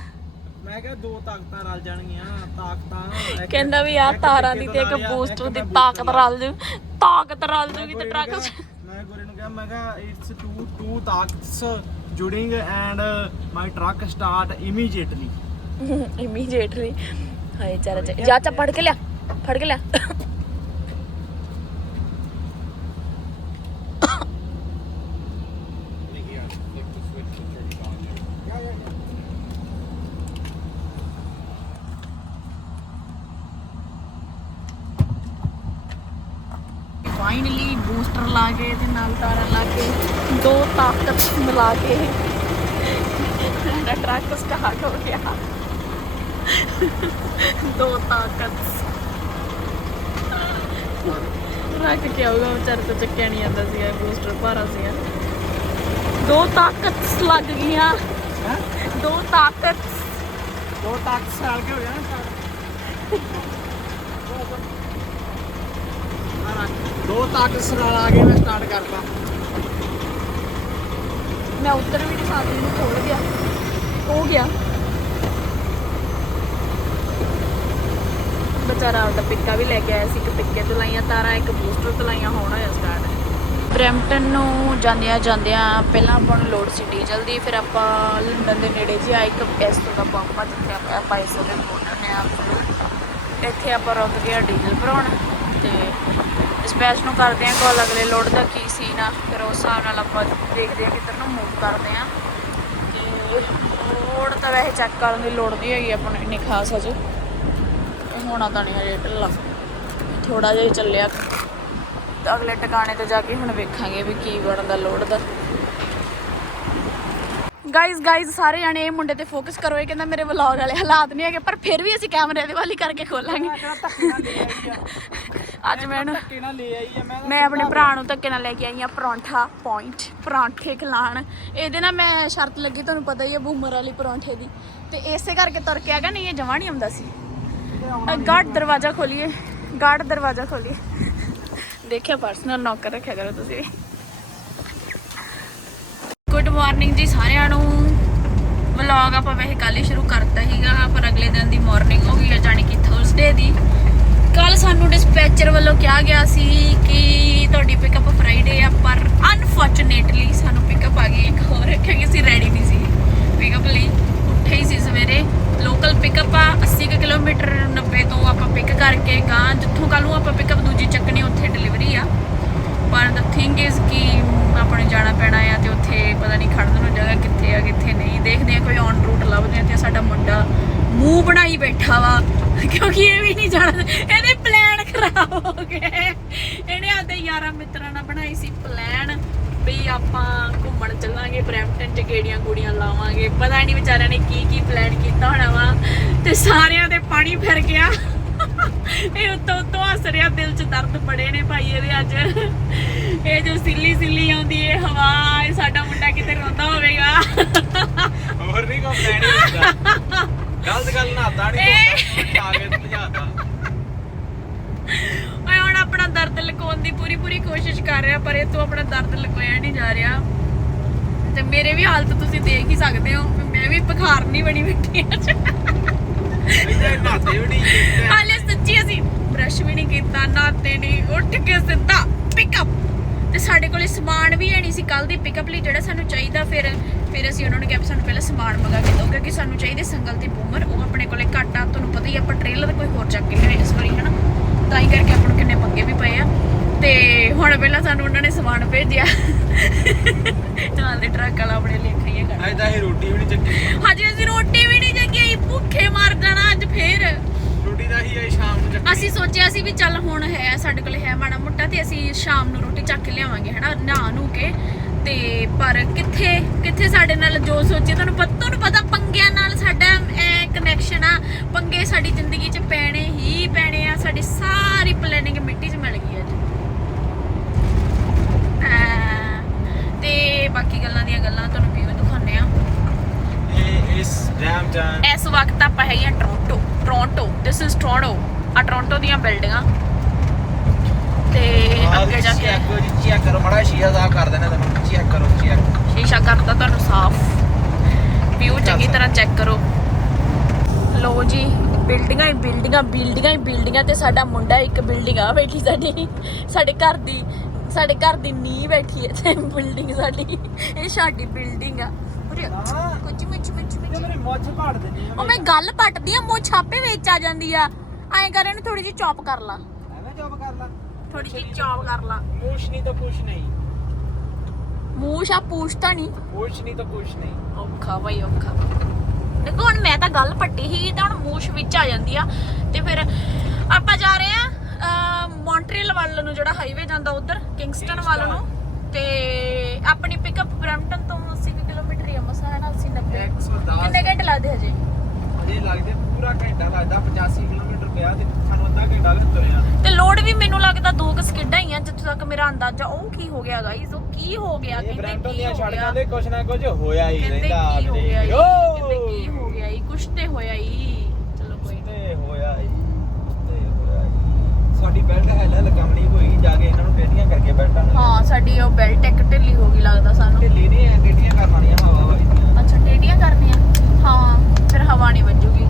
ਮੈਂ ਕਿਹਾ ਦੋ ਤਾਕਤਾਂ ਰਲ ਜਾਣਗੀਆਂ ਤਾਕਤਾਂ ਕਹਿੰਦਾ ਵੀ ਆ ਤਾਰਾਂ ਦੀ ਤੇ ਇੱਕ ਬੂਸਟਰ ਦੀ ਤਾਕਤ ਰਲ ਜੂ ਤਾਕਤ ਰਲ ਜੂਗੀ ਤੇ ਟਰੱਕ ਮੈਂ ਗੋਰੇ ਨੂੰ ਕਿਹਾ ਮੈਂ ਕਿਹਾ ਇਟਸ ਟੂ ਟੂ ਤਾਕਤਸ ਜੁੜਿੰਗ and my truck start immediately immediately ਹਾਏ ਚਾਰਾ ਚਾ ਜਾ ਚਾ ਫੜ ਕੇ ਲਿਆ ਫੜ ਕੇ ਲਿਆ ਫਾਈਨਲੀ ਬੂਸਟਰ ਲਾ ਕੇ ਤੇ ਨਾਲ ਤਾਰਾਂ ਲਾ ਕੇ ਦੋ ਮਿਲਾ ਕੇ ਮੇਰਾ ਟਰੱਕ ਸਟਾਰਟ ਹੋ ਗਿਆ। ਦੋ ਤਾਕਤ। ਰੱਖ ਕੇ ਆਊਗਾ ਵਿਚਾਰੇ ਤੋਂ ਚੱਕਿਆ ਨਹੀਂ ਜਾਂਦਾ ਸੀਗਾ ਬੂਸਟਰ ਭਾਰਾ ਸੀਗਾ। ਦੋ ਤਾਕਤ ਲੱਗ ਗਈਆਂ। ਦੋ ਤਾਕਤ। ਦੋ ਤਾਕਤ ਸਾਲ ਕੇ ਹੋ। ਆਹ ਰੱਖ। ਦੋ ਤਾਕਤ ਸਾਲ ਆ ਗਏ ਮੈਂ ਸਟਾਰਟ ਕਰਤਾ। ਮੈਂ ਉੱਧਰ ਵੀ ਨਹੀਂ ਸਕਦੀ ਨੂੰ ਖੋਲ ਗਿਆ ਹੋ ਗਿਆ। ਵਿਚਾਰਾ ਆਪਦਾ ਪਿੱਕਾ ਵੀ ਲੈ ਕੇ ਆਇਆ ਸੀ, ਇੱਕ ਪਿੱਕੇ ਤੋਂ ਲਾਈਆਂ ਤਾਰਾਂ, ਇੱਕ ਬੂਸਟਰ ਤੋਂ ਲਾਈਆਂ, ਹੋਣਾ ਹੋਇਆ ਸਟਾਰਟ ਬ੍ਰੈਂਪਟਨ ਨੂੰ ਜਾਂਦਿਆਂ ਜਾਂਦਿਆਂ ਪਹਿਲਾਂ ਆਪਾਂ ਨੂੰ ਲੋੜ ਸੀ ਡੀਜ਼ਲ ਦੀ, ਫਿਰ ਆਪਾਂ ਲੰਡਨ ਦੇ ਨੇੜੇ ਜਿਹਾ ਇੱਕ ਪੈਸਟੋ ਦਾ ਪੰਪ ਆ ਜਿੱਥੇ ਆਪਾਂ ਆਪਾਂ ਇਸ ਵੇਲੇ ਪਹੁੰਚਣੇ ਆ ਇੱਥੇ ਆਪਾਂ ਰੁਕ ਗਏ ਡੀਜ਼ਲ ਭਰਾਉਣ। ਡਿਸਪੈਚ ਨੂੰ ਕਰਦੇ ਆ ਕਾਲ, ਅਗਲੇ ਲੋਡ ਦਾ ਕੀ ਸੀ ਨਾ ਫਿਰ ਉਸ ਹਿਸਾਬ ਨਾਲ ਆਪਾਂ ਦੇਖਦੇ ਆ ਕਿੱਧਰ ਨੂੰ ਮੂਵ ਕਰਦੇ ਆ ਤੇ ਲੋਡ ਤਾਂ ਵੈਸੇ ਚੈੱਕ ਕਰਨ ਦੀ ਲੋੜ ਨਹੀਂ ਹੈਗੀ ਆਪਾਂ ਨੂੰ ਇੰਨੀ ਖਾਸ ਅਜੇ ਹੋਣਾ ਤਾਂ ਨਹੀਂ ਹਜੇ ਢਿੱਲਾ। ਥੋੜਾ ਜਿਹਾ ਚੱਲਿਆ। ਤਾਂ ਅਗਲੇ ਟਿਕਾਣੇ ਤੇ ਜਾ ਕੇ ਹੁਣ ਵੇਖਾਂਗੇ ਵੀ ਕੀ ਬਣਦਾ ਲੋਡ ਦਾ। ਗਾਇਜ਼ ਗਾਇਜ਼ ਸਾਰੇ ਜਾਣੇ ਇਹ ਮੁੰਡੇ ਤੇ ਫੋਕਸ ਕਰੋ ਇਹ ਕਹਿੰਦਾ ਮੇਰੇ ਵਲੌਗ ਵਾਲੇ ਹਾਲਾਤ ਨਹੀਂ ਹੈਗੇ ਪਰ ਫਿਰ ਵੀ ਅਸੀਂ ਕੈਮਰੇ ਦੇ ਵਾਲੀ ਕਰਕੇ ਖੋਲਾਂਗੇ। ਆ। ਅੱਜ ਮੈਂ ਇਹਨੂੰ ਧੱਕੇ ਨਾਲ ਲੈ ਆਈ ਆ ਮੈਂ ਮੈਂ ਆਪਣੇ ਭਰਾ ਨੂੰ ਧੱਕੇ ਨਾਲ ਲੈ ਕੇ ਆਈ ਆ ਪਰੌਂਠਾ ਪੁਆਇੰਟ ਪਰੌਂਠੇ ਖਿਲਾਣ। ਇਹਦੇ ਨਾਲ ਮੈਂ ਸ਼ਰਤ ਲੱਗੀ ਤੁਹਾਨੂੰ ਪਤਾ ਹੀ ਹੈ ਬੂਮਰ ਵਾਲੀ ਪਰੌਂਠੇ ਦੀ। ਤੇ ਇਸੇ ਕਰਕੇ ਤੁਰ ਕੇ ਆਗਾ ਨਹੀਂ ਇਹ ਜਮਾ ਨਹੀਂ ਆਉਂਦਾ ਸੀ। ਗਾਰਡ ਦਰਵਾਜ਼ਾ ਖੋਲੀਏ ਗਾਰਡ ਦਰਵਾਜ਼ਾ ਖੋਲੀਏ। ਦੇਖਿਆ ਪਰਸਨਲ ਨੌਕਰ ਰੱਖਿਆ ਕਰੋ ਤੁਸੀਂ ਮਾਰਨਿੰਗ ਜੀ ਸਾਰਿਆਂ ਨੂੰ। ਵਲੌਗ ਆਪਾਂ ਵੈਸੇ ਕੱਲ ਹੀ ਸ਼ੁਰੂ ਕਰਤਾ ਸੀਗਾ, ਪਰ ਅਗਲੇ ਦਿਨ ਦੀ ਮਾਰਨਿੰਗ ਹੋ ਗਈ ਹੈ ਜਾਣੀ ਕਿ ਥਰਸਡੇ ਦੀ। ਕੱਲ ਸਾਨੂੰ ਡਿਸਪੈਚਰ ਵੱਲੋਂ ਕਿਹਾ ਗਿਆ ਸੀ ਕਿ ਤੁਹਾਡੀ ਪਿਕਅਪ ਫਰਾਈਡੇ ਆ, ਪਰ ਅਨਫੋਰਚੂਨੇਟਲੀ ਸਾਨੂੰ ਪਿਕਅਪ ਆ ਗਈ ਇੱਕ ਹੋਰ ਕਿਉਂਕਿ ਅਸੀਂ ਰੈਡੀ ਨਹੀਂ ਸੀ ਪਿਕਅਪ ਲਈ। ਉੱਠੇ ਹੀ ਸੀ ਸਵੇਰੇ। ਲੋਕਲ ਪਿਕਅਪ ਆ 80 ਕੁ ਕਿਲੋਮੀਟਰ 90 ਤੋਂ ਆਪਾਂ ਪਿਕ ਕਰਕੇ ਗਾਂ ਜਿੱਥੋਂ ਕੱਲ ਨੂੰ ਆਪਾਂ ਪਿਕਅਪ ਦੂਜੀ ਚੱਕਣੀ, ਉੱਥੇ ਡਿਲੀਵਰੀ ਆ। ਪਰ ਦ ਥਿੰਗ ਇਜ਼ ਕਿ ਆਪਾਂ ਨੂੰ ਜਾਣਾ ਪੈਣਾ ਆ ਤੇ ਉੱਥੇ ਪਤਾ ਨਹੀਂ ਖੜਨ ਨੂੰ ਜਗ੍ਹਾ ਕਿੱਥੇ ਆ, ਕਿੱਥੇ ਨਹੀਂ। ਦੇਖਦੇ ਆ ਕੋਈ ਔਨ ਰੂਟ ਲੱਭਦੇ ਆ ਤੇ ਸਾਡਾ ਮੁੰਡਾ ਮੂੰਹ ਬਣਾਈ ਬੈਠਾ ਵਾ। ਕਿਉਂਕਿ ਇਹ ਵੀ ਨਹੀਂ ਜਾਣਾ ਇਹਦੇ ਪਲਾਨ ਖਰਾਬ ਹੋ ਗਏ। ਇਹਨੇ ਆਦੇ ਯਾਰਾਂ ਮਿੱਤਰਾਂ ਨਾਲ ਬਣਾਈ ਸੀ ਪਲਾਨ ਵੀ ਆਪਾਂ ਘੁੰਮਣ ਚੱਲਾਂਗੇ, ਬ੍ਰੈਂਪਟਨ ਚ ਗੇੜੀਆਂ ਗੂੜੀਆਂ ਲਾਵਾਂਗੇ। ਪਤਾ ਨਹੀਂ ਵਿਚਾਰਿਆਂ ਨੇ ਕੀ ਕੀ ਪਲਾਨ ਕੀਤਾ ਹੋਣਾ ਵਾ। ਤੇ ਸਾਰਿਆਂ ਦੇ ਪਾਣੀ ਫਿਰ ਗਿਆ। ਇਹ ਉੱਤੋਂ ਉੱਤੋਂ ਹੱਸ ਰਿਹਾ ਦਿਲ 'ਚ ਦਰਦ ਬੜੇ ਨੇ ਭਾਈ ਇਹਦੇ ਅੱਜ। ਇਹ ਜੋ ਸਿੱਲੀ ਸਿੱਲੀ ਆਉਂਦੀ ਏ ਹਵਾ ਇਹ ਸਾਡਾ ਮੁੰਡਾ ਕਿਤੇ ਰੋਂਦਾ ਹੋਵੇਗਾ। ਹੋਰ ਨਹੀਂ ਕੋ ਪਲਾਨ ਹੁੰਦਾ ਗਲਤ ਗੱਲ ਨਹੀਂ ਤੋਂ ਆ ਕੇ ਭਜਾਤਾ। ਓਏ ਹੁਣ ਆਪਣਾ ਦਰਦ ਲੁਕਾਉਣ ਦੀ ਪੂਰੀ ਪੂਰੀ ਕੋਸ਼ਿਸ਼ ਕਰ ਰਿਹਾ ਪਰ ਇਹ ਤੋਂ ਆਪਣਾ ਦਰਦ ਲੁਕਾਇਆ ਨਹੀਂ ਜਾ ਰਿਹਾ। ਤੇ ਮੇਰੇ ਵੀ ਹਾਲਤ ਤੁਸੀਂ ਦੇਖ ਹੀ ਸਕਦੇ ਹੋ ਮੈਂ ਵੀ ਬੁਖਾਰ ਨਹੀਂ ਬਣੀ ਬੈਠੀ ਅੱਜ ਹਾਲੇ ਸੱਚੀ ਅਸੀਂ ਬ੍ਰਸ਼ ਵੀ ਨਹੀਂ ਕੀਤਾ ਨਾਤੇ ਨਹੀਂ ਉੱਠ ਕੇ ਸਿੱਧਾ ਪਿਕਅਪ ਤੇ ਸਾਡੇ ਕੋਲੇ ਸਮਾਨ ਵੀ ਹੈ ਨਹੀਂ ਸੀ ਕੱਲ ਦੀ ਪਿਕਅਪ ਲਈ ਜਿਹੜਾ ਸਾਨੂੰ ਚਾਹੀਦਾ ਫਿਰ ਫਿਰ ਅਸੀਂ ਉਹਨਾਂ ਨੂੰ ਕਿਹਾ ਸਾਨੂੰ ਪਹਿਲਾਂ ਸਮਾਨ ਮੰਗਾ ਕੇ ਦਿਓ ਕਿਉਂਕਿ ਸਾਨੂੰ ਚਾਹੀਦੇ ਸੰਗਲ ਤੇ ਬੂਮਰ ਉਹ ਆਪਣੇ ਕੋਲੇ ਘੱਟ ਆ ਤੁਹਾਨੂੰ ਪਤਾ ਹੀ ਆਪਾਂ ਟ੍ਰੇਲਰ ਕੋਈ ਹੋਰ ਚੱਕ ਕੇ ਲਿਆਏ ਇਸ ਵਾਰੀ ਹਨਾ? ਤਾਂ ਹੀ ਕਰਕੇ ਆਪਾਂ ਨੂੰ ਕਿੰਨੇ ਪੰਗੇ ਵੀ ਪਏ ਆ। ਤੇ ਹੁਣ ਪਹਿਲਾਂ ਸਾਨੂੰ ਉਹਨਾਂ ਨੇ ਸਮਾਨ ਭੇਜਿਆ। ਚੱਲਦੇ ਟਰੱਕ ਵਾਲਾ ਆਪਣੇ ਲਈ ਖਾਈਏ ਕਰ ਅੱਜ ਤਾਂ ਇਹ ਰੋਟੀ ਵੀ ਨਹੀਂ ਚੱਕੀ। ਹਜੇ ਅਸੀਂ ਰੋਟੀ ਵੀ ਨਹੀਂ ਚੱਕੀ ਭੁੱਖੇ ਮਰ ਜਾਣਾ ਅੱਜ ਫੇਰ। ਰੋਟੀ ਦਾ ਹੀ ਆਈ ਸ਼ਾਮ ਨੂੰ ਚੱਕੀ ਅਸੀਂ ਸੋਚਿਆ ਸੀ ਵੀ ਚੱਲ ਹੁਣ ਹੈ ਸਾਡੇ ਕੋਲ ਹੈ ਮਾੜਾ ਮੋਟਾ ਤੇ ਅਸੀਂ ਸ਼ਾਮ ਨੂੰ ਰੋਟੀ ਚੱਕ ਕੇ ਲਿਆਵਾਂਗੇ ਹਨਾ ਨਹਾ ਨੂੰ ਕੇ। ਤੇ ਪਰ ਕਿੱਥੇ ਕਿੱਥੇ ਸਾਡੇ ਨਾਲ ਜੋ ਸੋਚੇ ਤੁਹਾਨੂੰ ਪਤਾ ਤੁਹਾਨੂੰ ਪਤਾ ਪੰਗਿਆਂ ਨਾਲ ਸਾਡਾ ਕਨੈਕਸ਼ਨ ਆ ਪੰਗੇ ਸਾਡੀ ਜ਼ਿੰਦਗੀ 'ਚ ਪੈਣੇ ਹੀ ਪੈਣੇ ਆ ਸਾਡੀ ਸਾਰੀ ਪਲੈਨਿੰਗ ਮਿੱਟੀ 'ਚ ਮਿਲ ਗਈ ਅੱਜ। ਤੇ ਬਾਕੀ ਗੱਲਾਂ ਦੀਆਂ ਗੱਲਾਂ ਤੁਹਾਨੂੰ ਵੀਡੀਓ ਦਿਖਾਉਂਦੇ ਆ। ਇਸ ਡੈਮ ਜਾਨ ਇਸ ਵਕਤ ਆਪਾਂ ਹੈਗੇ ਆ Toronto Toronto this is Toronto ਆ ਟੋਰਾਂਟੋ ਦੀਆਂ ਬਿਲਡਿੰਗਾਂ ਤੇ ਅੱਗੇ ਜਾ ਕੇ ਚੈੱਕ ਜੀ ਚੈੱਕ ਕਰੋ ਮੜਾ ਸ਼ੀਆ ਦਾ ਕਰ ਦੇਣਾ ਤੁਹਾਨੂੰ ਚੈੱਕ ਕਰੋ ਚੈੱਕ ਸ਼ੀਸ਼ਾ ਕਰਤਾ ਤੁਹਾਨੂੰ ਸਾਫ਼ ਵਿਊ ਚੰਗੀ ਤਰ੍ਹਾਂ ਚੈੱਕ ਕਰੋ। ਲੋ ਜੀ ਬਿਲਡਿੰਗਾਂ ਹੀ ਬਿਲਡਿੰਗਾਂ ਬਿਲਡਿੰਗਾਂ ਹੀ ਬਿਲਡਿੰਗਾਂ ਤੇ ਸਾਡਾ ਮੁੰਡਾ ਇੱਕ ਬਿਲਡਿੰਗ ਆ ਬੈਠੀ ਸਾਡੀ। ਸਾਡੇ ਘਰ ਦੀ ਸਾਡੇ ਘਰ ਦੀ ਨੀਂਹ ਬੈਠੀ ਹੈ ਤੇ ਬਿਲਡਿੰਗ ਸਾਡੀ। ਇਹ ਸਾਡੀ ਬਿਲਡਿੰਗ ਆ। ਉਰੇ ਹਾਂ। ਕੁਝ ਮਿਚ ਮਿਚ ਤੇ ਮਿਚ ਮੇਰੇ ਮੁੱਛ ਪਾੜ ਦੇਣੀ ਆ ਉਹ ਮੈਂ ਗੱਲ ਪੱਟਦੀ ਆ ਮੂੰਹ ਛਾਪੇ ਵਿੱਚ ਆ ਜਾਂਦੀ ਆ। ਐਂ ਕਰ ਇਹਨੂੰ ਥੋੜੀ ਜਿਹੀ ਚੌਪ ਕਰ ਲਾ। ਐਵੇਂ ਜੋਬ ਕਰ ਲਾ। ਥੋੜੀ ਜਿਹੀ ਚੌਪ ਕਰ ਲਾ। ਕੁਛ ਨਹੀਂ ਤਾਂ ਕੁਛ ਨਹੀਂ। ਮੂੰਹ ਛਾ ਪੂਛਤਾ ਨਹੀਂ। ਕੁਛ ਨਹੀਂ ਤਾਂ ਕੁਛ ਨਹੀਂ। ਔਖਾ ਬਈ ਔਖਾ। ਦੇਖੋ ਹੁਣ ਮੈਂ ਤਾਂ ਗੱਲ ਪੱਟੀ ਸੀ ਤਾਂ ਹੁਣ ਮੂਛ ਵਿੱਚ ਆ ਜਾਂਦੀ ਆ। ਤੇ ਫਿਰ ਆਪਾਂ ਜਾ ਰਹੇ ਆ ਮੌਂਟਰੀਅਲ ਵੱਲ ਨੂੰ ਜਿਹੜਾ ਹਾਈਵੇ ਜਾਂਦਾ ਉਧਰ ਕਿੰਗਸਟਨ ਵੱਲ ਨੂੰ। ਤੇ ਆਪਣੀ ਪਿਕਅਪ ਬ੍ਰੈਂਪਟਨ ਤੋਂ 80 ਕੁ ਕਿਲੋਮੀਟਰ ਹੀ ਆ ਮਸਾ ਹੈ ਨਾ 80 90 110 ਕਿੰਨੇ ਘੰਟੇ ਲੱਗਦੇ ਹਜੇ? ਅਜੇ ਲੱਗਦੇ ਪੂਰਾ ਘੰਟਾ ਲੱਗਦਾ 85 ਕਿਲੋਮੀਟਰ ਪਿਆ ਤੇ ਸਾਨੂੰ ਅੱਧਾ ਘੰਟਾ ਲੱਗ ਤੁਰਿਆ। ਤੇ ਲੋਡ ਵੀ ਮੈਨੂੰ ਲੱਗਦਾ ਦੋ ਕੁ ਸਕਿੱਡਾਂ ਹੀ ਆ ਜਿੱਥੋਂ ਤੱਕ ਮੇਰਾ ਅੰਦਾਜ਼ਾ ਉਹ ਕੀ ਹੋ ਗਿਆ ਗਾਈਜ਼ ਉਹ ਕੀ ਹੋ ਗਿਆ ਇਹ ਕਹਿੰਦੇ ਬ੍ਰੈਂਟਨ ਕੀ ਦੀਆਂ ਹੋ ਸੜਕਾਂ ਗਿਆ। ਤੇ ਕੁਛ ਨਾ ਕੁਛ ਹੋਇਆ ਹੀ ਕਹਿੰਦੇ ਰਹਿੰਦਾ ਕੀ ਹੋ ਗਿਆ ਈ? ਓ! ਕਹਿੰਦੇ ਕੀ ਹੋ ਗਿਆ ਈ ਕੁਛ ਤੇ ਹੋਇਆ ਈ ਚਲੋ ਕੋਈ ਨੀ। ਤੇ ਹੋਇਆ ਹੀ ਤੇ ਹੋਇਆ ਹੀ। ਸਾਡੀ ਬੈਲਟ ਲਗਾਉਣੀ ਹੋਈ ਜਾ ਕੇ ਇਹਨਾਂ ਨੂੰ ਟੇਡੀਆਂ ਕਰਕੇ ਬੈਲਟਾਂ ਨੂੰ। ਹਾਂ ਸਾਡੀ ਉਹ ਬੈਲਟ ਇੱਕ ਢਿੱਲੀ ਹੋ ਗਈ ਲੱਗਦਾ ਸਾਨੂੰ। ਢਿੱਲੀ ਨਹੀਂ ਐ ਟੇਡੀਆਂ ਕਰਨ ਵਾਲੀਆਂ ਹਵਾ ਵਾਲੀ। ਟੇਡੀਆਂ ਕਰਨੀਆਂ। ਹਾਂ ਫਿਰ ਹਵਾ ਨਹੀਂ ਵੱਜੂਗੀ।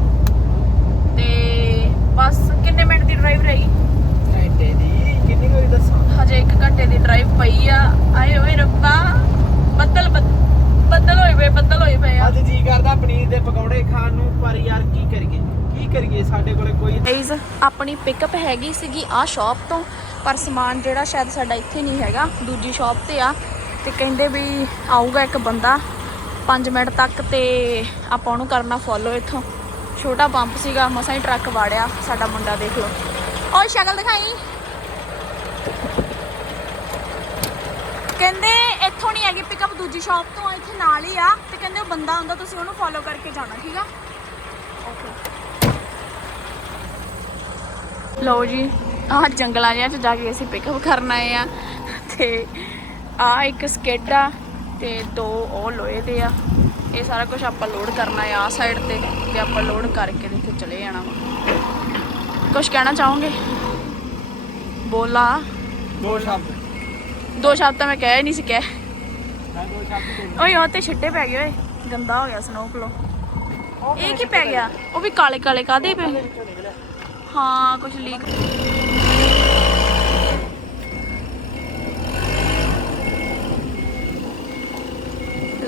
ਤੇ ਬਸ ਕਿੰਨੇ ਮਿੰਟ ਦੀ ਡਰਾਈਵ ਰਹੀ? ਘੰਟੇ ਦੀ ਕਿੰਨੀ ਕੋਈ ਦੱਸਾਂ? ਹਜੇ 1 ਘੰਟੇ ਦੀ ਡਰਾਈਵ ਪਈ ਆ। ਆਏ ਓਏ ਰੱਬਾ ਬੱਦਲ ਬੱਦ- ਬੱਦਲ ਹੋਏ ਪਏ ਬੱਦਲ ਹੋਏ ਪਏ ਆ। ਅੱਜ ਜੀ ਕਰਦਾ ਪਨੀਰ ਦੇ ਪਕੌੜੇ ਖਾਣ ਨੂੰ ਪਰ ਯਾਰ ਕੀ ਕਰੀਏ? ਕੀ ਕਰੀਏ? ਸਾਡੇ ਕੋਲੇ ਕੋਈ ਗਾਈਜ਼ ਆਪਣੀ ਪਿਕਅਪ ਹੈਗੀ ਸੀਗੀ ਆ ਸ਼ਾਪ ਤੋਂ ਪਰ ਸਮਾਨ ਜਿਹੜਾ ਸ਼ਾਇਦ ਸਾਡਾ ਇੱਥੇ ਨਹੀਂ ਹੈਗਾ ਦੂਜੀ ਸ਼ਾਪ ਤੇ ਆ। ਤੇ ਕਹਿੰਦੇ ਵੀ ਆਊਗਾ ਇੱਕ ਬੰਦਾ। 5 ਮਿੰਟ ਤੱਕ ਤੇ ਆਪਾਂ ਉਹਨੂੰ ਕਰਨਾ ਫੋਲੋ ਇੱਥੋਂ। ਛੋਟਾ ਪੰਪ ਸੀਗਾ ਮਸਾਂ ਹੀ ਟਰੱਕ ਵਾੜਿਆ ਸਾਡਾ ਮੁੰਡਾ ਦੇਖ ਲਓ। ਓਏ ਸ਼ਕਲ ਦਿਖਾਈ। ਕਹਿੰਦੇ ਇੱਥੋਂ ਨਹੀਂ ਹੈਗੀ ਪਿਕਅਪ ਦੂਜੀ ਸ਼ਾਪ ਤੋਂ ਆ, ਇੱਥੇ ਨਾਲ ਹੀ ਆ। ਤੇ ਕਹਿੰਦੇ ਉਹ ਬੰਦਾ ਆਉਂਦਾ ਤੁਸੀਂ ਉਹਨੂੰ ਫੋਲੋ ਕਰਕੇ ਜਾਣਾ ਠੀਕ ਆ? ਓਕੇ ਲਓ ਜੀ ਆਹ ਜੰਗਲਾਂ ਜਿਹਾ ਚ ਜਾ ਕੇ ਅਸੀਂ ਪਿਕਅਪ ਕਰਨ ਆਏ ਆ। ਤੇ ਆ ਇੱਕ ਸਕੇਡ ਆ। ਤੇ ਦੋ ਉਹ ਲੋਹੇ ਦੇ ਆ। ਇਹ ਸਾਰਾ ਕੁਝ ਆਪਾਂ ਲੋਡ ਕਰਨਾ ਆ ਆ ਸਾਈਡ ਤੇ ਤੇ ਆਪਾਂ ਲੋਡ ਕਰਕੇ ਇੱਥੇ ਚਲੇ ਜਾਣਾ ਵਾ। ਕੁਝ ਕਹਿਣਾ ਚਾਹੋਗੇ? ਬੋਲਾ। ਦੋ ਸ਼ਬਦ। ਦੋ ਸ਼ਬਦ ਤਾਂ ਮੈਂ ਕਹਿ ਨਹੀਂ ਸੀ ਕਹਿ ਓਏ ਉਹ ਤੇ ਛਿੱਟੇ ਪੈ ਗਏ ਓਏ। ਗੰਦਾ ਹੋ ਗਿਆ ਸਨੋ ਫਲੋ ਇਹ ਕੀ ਪੈ ਗਿਆ? ਉਹ ਵੀ ਕਾਲੇ ਕਾਲੇ ਕਾਦੇ ਪਏ ਹਾਂ ਕੁਝ ਲੀਕ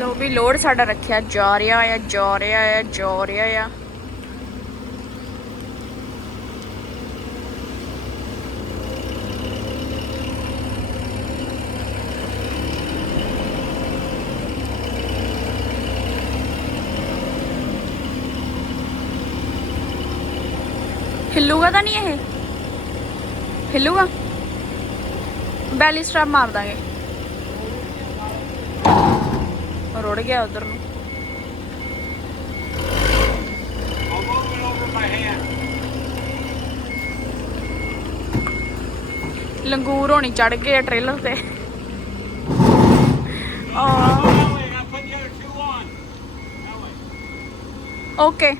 ਲੋ ਵੀ ਲੋਡ ਸਾਡਾ ਰੱਖਿਆ, ਜਾ ਰਿਹਾ ਆ, ਜਾ ਰਿਹਾ ਆ, ਜਾ ਰਿਹਾ ਆ। ਹਿੱਲੂਗਾ ਤਾਂ ਨਹੀਂ ਇਹ? ਹਿੱਲੂਗਾ? ਬੈਲੀ ਸਟ੍ਰੈਪ ਮਾਰ ਦਾਂਗੇ। ਰੁੜ ਗਿਆ ਉਧਰ ਨੂੰ। ਲੰਗੂਰ ਹੋਣੀ ਚੜ ਗਏ ਆ ਟ੍ਰੇਲਰ ਤੇ। ਓਕੇ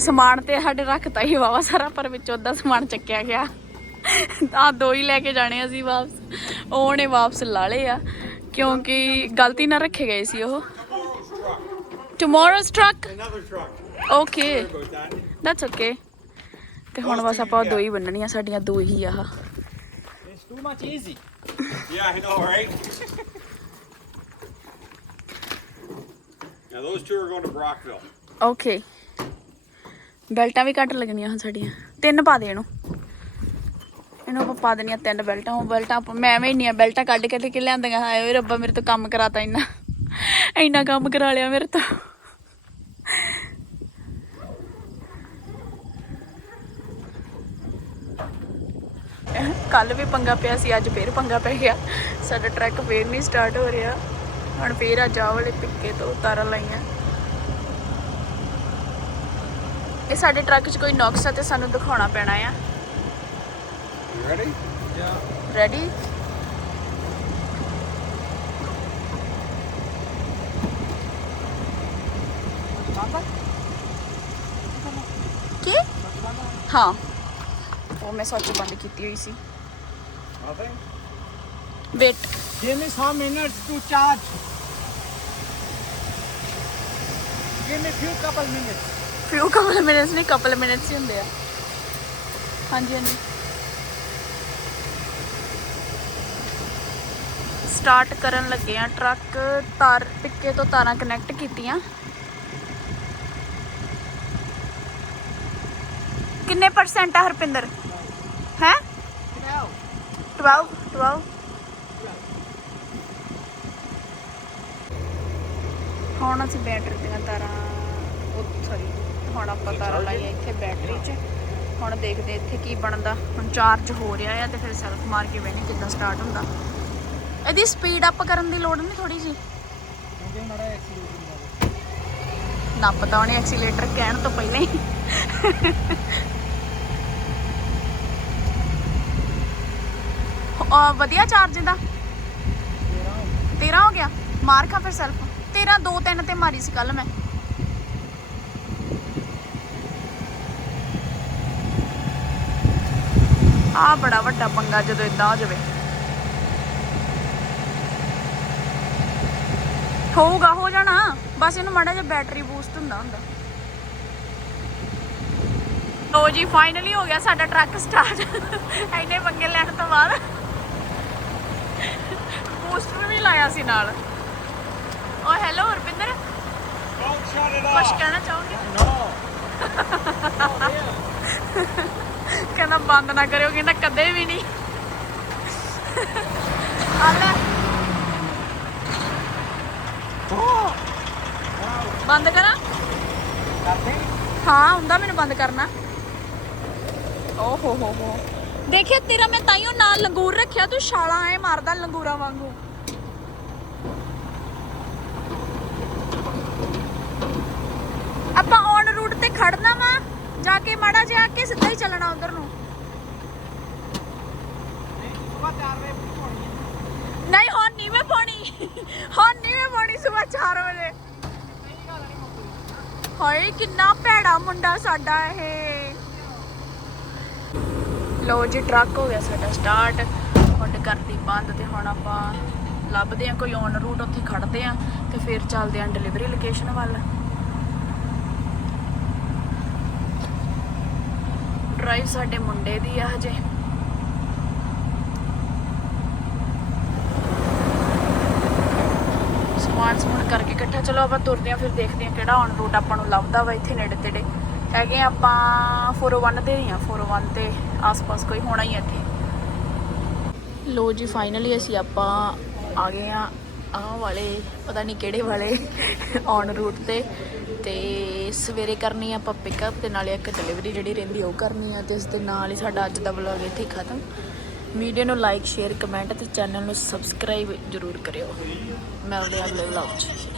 ਸਮਾਨ ਤੇ ਸਾਡੇ ਰੱਖਤਾ ਹੀ ਵਾਵਾ ਸਾਰਾ, ਪਰ ਵਿੱਚ ਉਹਦਾ ਸਮਾਨ ਚੱਕਿਆ ਗਿਆ। ਆ ਦੋ ਹੀ ਲੈ ਕੇ ਜਾਣੇ ਅਸੀਂ ਵਾਪਸ। ਉਹਨੇ ਵਾਪਸ ਲਾ ਲਏ ਆ। ਕਿਉਂਕਿ ਗਲਤੀ ਨਾਲ ਰੱਖੇ ਗਏ ਸੀ ਉਹ। Tomorrow's truck. Okay. That's okay ਤੇ ਹੁਣ ਬਸ ਆਪਾਂ ਦੋ ਹੀ ਬੰਨਣੀਆਂ ਸਾਡੀਆਂ ਦੋ ਹੀ ਆਹ it's too much easy Yeah, I know, right? now those two are going to Brockville. Okay ਬੈਲਟਾਂ ਵੀ ਘੱਟ ਲੱਗਣੀਆਂ ਹੁਣ ਸਾਡੀਆਂ। ਤਿੰਨ ਪਾ ਦੇ ਇਹਨੂੰ। ਇਹਨੂੰ ਆਪਾਂ ਪਾ ਦੇਣੀਆਂ ਤਿੰਨ ਬੈਲਟਾਂ, ਉਹ ਬੈਲਟਾਂ ਮੈਂ ਐਵੇਂ ਇੰਨੀਆਂ ਬੈਲਟਾਂ ਕੱਢ ਕੇ ਤੇ ਕਿ ਲਿਆਂਦੀਆਂ, ਹਾਏ ਓਏ ਰੱਬਾ ਮੇਰੇ ਤੋਂ ਕੰਮ ਕਰਾਤਾ ਇੰਨਾ। ਇੰਨਾ ਕੰਮ ਕਰਾ ਲਿਆ ਮੇਰੇ ਤੋਂ। ਕੱਲ ਵੀ ਪੰਗਾ ਪਿਆ ਸੀ, ਅੱਜ ਫੇਰ ਪੰਗਾ ਪੈ ਗਿਆ। ਸਾਡਾ ਟਰੱਕ ਫੇਰ ਨਹੀਂ ਸਟਾਰਟ ਹੋ ਰਿਹਾ। ਹੁਣ ਫੇਰ ਅੱਜ ਆਹ ਵਾਲੇ ਪਿੱਕੇ ਤੋਂ ਉਤਾਰਾਂ ਲਾਈਆਂ। ਇਹ ਸਾਡੇ ਟਰੱਕ 'ਚ ਕੋਈ ਨੁਕਸ ਆ ਤੇ ਸਾਨੂੰ ਦਿਖਾਉਣਾ ਪੈਣਾ ਆ। You ready? Yeah. Ready? ਕੀ ਹਾਂ ਉਹ ਮੈਂ ਸੋਚ ਬੰਦ ਕੀਤੀ ਹੋਈ ਸੀ Nothing? Wait Give me some minutes to charge. Give me few couple minutes. Few couple minutes ਨਹੀਂ ਕਪਲ ਮਿੰਟਸ ਹੀ ਹੁੰਦੇ ਆ ਹਾਂਜੀ ਹਾਂਜੀ ਸਟਾਰਟ ਕਰਨ ਲੱਗੇ ਆ ਟਰੱਕ ਤਾਰ ਟਿੱਕੇ ਤੋਂ ਤਾਰਾਂ ਕਨੈਕਟ ਕੀਤੀਆਂ। ਕਿੰਨੇ ਪਰਸੈਂਟ ਆ ਹਰਪਿੰਦਰ? ਹੈ? 12 12 ਹੁਣ ਅਸੀਂ ਬੈਟਰੀ ਦੀਆਂ ਤਾਰਾਂ ਉਹ ਸੌਰੀ ਹੁਣ ਆਪਾਂ ਤਾਰਾਂ ਲਾਈਆਂ ਇੱਥੇ ਬੈਟਰੀ 'ਚ। ਹੁਣ ਦੇਖਦੇ ਇੱਥੇ ਕੀ ਬਣਦਾ। ਹੁਣ ਚਾਰਜ ਹੋ ਰਿਹਾ ਆ ਤੇ ਫਿਰ ਸੈਲਫ ਮਾਰ ਕੇ ਵੇਖਣੀ ਕਿੱਦਾਂ ਸਟਾਰਟ ਹੁੰਦਾ। ਇਹਦੀ ਸਪੀਡ ਅਪ ਕਰਨ ਦੀ ਲੋੜ ਨਹੀਂ ਥੋੜੀ ਜੀ ਕਿਉਂਕਿ ਮਾੜਾ ਐਕਸੀਲੇਟਰ ਨਾ ਪਤਾ ਉਹਨੇ ਐਕਸੀਲੇਟਰ ਕਹਿਣ ਤੋਂ ਪਹਿਲਾਂ ਹੀ। ਆ ਵਧੀਆ ਚਾਰਜ ਦਾ 13 ਹੋ ਗਿਆ। ਮਾਰ ਖਾ ਫਿਰ ਸੈਲਫ 13 2 3 ਤੇ ਮਾਰੀ ਸੀ ਕੱਲ ਮੈਂ। ਆ ਬੜਾ ਵੱਡਾ ਪੰਗਾ ਜਦੋਂ ਇਦਾਂ ਹੋ ਜਾਵੇ। ਹੋਊਗਾ ਹੋ ਜਾਣਾ। ਬਸ ਇਹਨੂੰ ਮਾੜਾ ਜਿਹਾ ਬੈਟਰੀ ਬੂਸਟ ਹੁੰਦਾ ਹੁੰਦਾ। ਲੋ ਜੀ ਫਾਈਨਲੀ ਹੋ ਗਿਆ ਸਾਡਾ ਟਰੱਕ ਸਟਾਰਟ ਐਨੇ ਪੰਗੇ ਲੈਣ ਤੋਂ ਬਾਅਦ। ਬੂਸਟਰ ਵੀ ਲਾਇਆ ਸੀ ਨਾਲ। ਓ ਹੈਲੋ ਹਰਪਿੰਦਰ। ਕੁਛ. ਕਹਿਣਾ ਚਾਹੋਗੇ. ਕਹਿੰਦਾ ਬੰਦ ਨਾ ਕਰਿਓ ਕਹਿੰਦਾ ਕਦੇ ਵੀ ਨਹੀਂ। ਆ ਬੰਦ ਕਰਾਂ? ਕਰਦੇ ਹਾਂ ਹੁੰਦਾ ਮੈਨੂੰ ਬੰਦ ਕਰਨਾ। ਓ ਹੋ ਹੋ ਹੋ। ਦੇਖਿਆ ਤੇਰਾ ਮੈਂ ਤਾਈਓ ਨਾਲ ਲੰਗੂਰ ਰੱਖਿਆ ਤੂੰ ਛਾਲਾਂ ਐ ਮਾਰਦਾ ਲੰਗੂਰਾਂ ਵਾਂਗੂ। ਆਪਾਂ ਔਨ ਰੂਟ ਤੇ ਖੜਨਾ ਵਾ ਜਾ ਕੇ ਮਾੜਾ ਜਿਹਾ ਕੇ ਸਿੱਧਾ ਹੀ ਚੱਲਣਾ ਉਧਰ ਨੂੰ। ਸੁਬਾ 4 ਵਜੇ ਪਹੁੰਚਣੀ ਹੈ। ਨਹੀਂ ਹੁਣ ਨਹੀਂ ਮੈਂ ਪਾਣੀ। ਹੁਣ ਨਹੀਂ ਮੈਂ ਪਾਣੀ ਸਵੇਰ 4 ਵਜੇ। ਹਾਏ, ਕਿੰਨਾ ਭੈੜਾ ਮੁੰਡਾ ਸਾਡਾ ਇਹ। ਲੋ ਜੀ, ਟਰੱਕ ਹੋ ਗਿਆ ਸਾਡਾ ਸਟਾਰਟ। ਹੁਣ ਕਰਤੀ ਬੰਦ ਤੇ ਹੁਣ ਆਪਾਂ ਲੱਭਦੇ ਆ ਕੋਈ ਔਨ ਰੂਟ ਉੱਥੇ ਖੜਦੇ ਆ ਤੇ ਫਿਰ ਚੱਲਦੇ ਆ ਡਿਲੀਵਰੀ ਲੋਕੇਸ਼ਨ ਵੱਲ। ਡਰਾਈਵ ਸਾਡੇ ਮੁੰਡੇ ਦੀ ਆ ਹਜੇ। ਸਮਾਨ ਸਮੂਨ ਕਰਕੇ ਇਕੱਠਾ। ਚਲੋ ਆਪਾਂ ਤੁਰਦੇ ਆ ਫਿਰ ਦੇਖਦੇ ਆ ਕਿਹੜਾ ਔਨ ਰੂਟ ਆਪਾਂ ਨੂੰ ਲੱਭਦਾ ਵਾ ਇੱਥੇ ਨੇੜੇ ਤੇੜੇ। ਹੈਗੇ ਆ ਆਪਾਂ 401 ਤੇ ਹੀ ਆ 401 ਤੇ ਆਸ-ਪਾਸ ਕੋਈ ਹੋਣਾ ਹੀ ਇੱਥੇ। ਲੋ ਜੀ ਫਾਈਨਲੀ ਅਸੀਂ ਆਪਾਂ ਆ ਗਏ ਆ ਆਹ ਵਾਲੇ, ਪਤਾ ਨਹੀਂ ਕਿਹੜੇ ਵਾਲੇ ਔਨ ਰੂਟ ਤੇ। ਤੇ ਸਵੇਰੇ ਕਰਨੀ ਆਪਾਂ ਪਿਕਅਪ ਤੇ ਨਾਲੇ ਇੱਕ ਡਿਲੀਵਰੀ ਜਿਹੜੀ ਰਹਿੰਦੀ ਉਹ ਕਰਨੀ ਆ ਤੇ ਇਸ ਦੇ ਨਾਲ ਹੀ ਸਾਡਾ ਅੱਜ ਦਾ ਵਲੌਗ ਇੱਥੇ ਖਤਮ। ਵੀਡੀਓ ਨੂੰ ਲਾਈਕ ਸ਼ੇਅਰ ਕਮੈਂਟ ਤੇ ਚੈਨਲ ਨੂੰ ਸਬਸਕ੍ਰਾਈਬ ਜ਼ਰੂਰ ਕਰਿਓ। ਮਿਲਦੇ ਹਾਂ ਅਗਲੇ ਵਲੌਗ 'ਚ